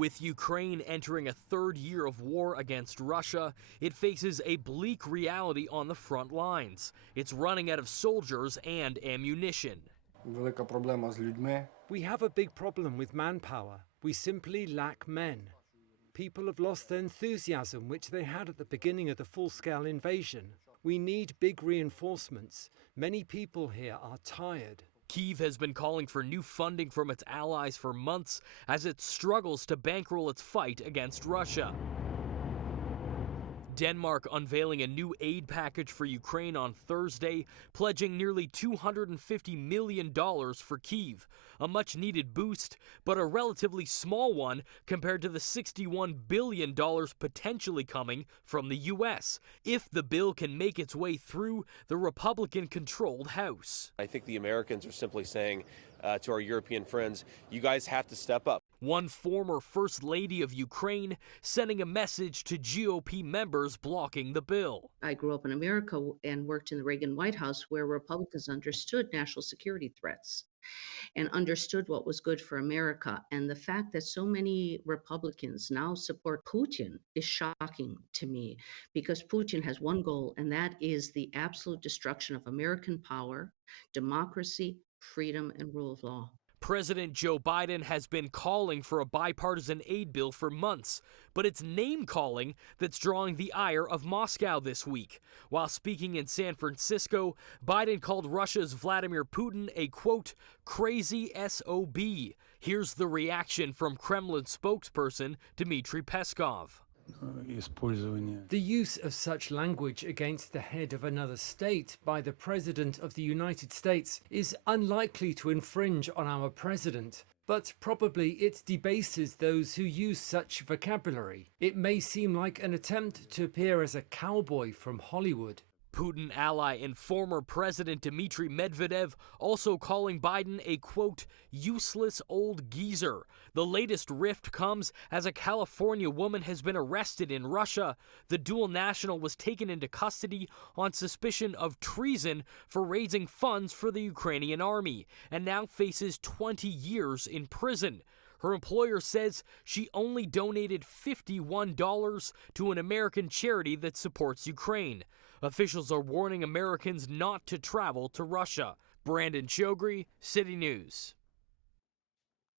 With Ukraine entering a third year of war against Russia, it faces a bleak reality on the front lines. It's running out of soldiers and ammunition. Велика проблема з людьми. We have a big problem with manpower. We simply lack men. People have lost the enthusiasm which they had at the beginning of the full-scale invasion. We need big reinforcements. Many people here are tired. Kyiv has been calling for new funding from its allies for months as it struggles to bankroll its fight against Russia. Denmark unveiling a new aid package for Ukraine on Thursday, pledging nearly $250 million for Kyiv, a much-needed boost, but a relatively small one compared to the $61 billion potentially coming from the U.S., if the bill can make its way through the Republican-controlled House. I think the Americans are simply saying to our European friends, you guys have to step up. One former First Lady of Ukraine sending a message to GOP members blocking the bill. I grew up in America and worked in the Reagan White House, where Republicans understood national security threats and understood what was good for America. And the fact that so many Republicans now support Putin is shocking to me, because Putin has one goal, and that is the absolute destruction of American power, democracy, freedom, and rule of law. President Joe Biden has been calling for a bipartisan aid bill for months, but it's name-calling that's drawing the ire of Moscow this week. While speaking in San Francisco, Biden called Russia's Vladimir Putin a, quote, crazy SOB. Here's the reaction from Kremlin spokesperson Dmitry Peskov. The use of such language against the head of another state by the President of the United States is unlikely to infringe on our president, but probably it debases those who use such vocabulary. It may seem like an attempt to appear as a cowboy from Hollywood. Putin ally and former President Dmitry Medvedev also calling Biden a, quote, useless old geezer. The latest rift comes as a California woman has been arrested in Russia. The dual national was taken into custody on suspicion of treason for raising funds for the Ukrainian army and now faces 20 years in prison. Her employer says she only donated $51 to an American charity that supports Ukraine. Officials are warning Americans not to travel to Russia. Brandon Chogri, City News.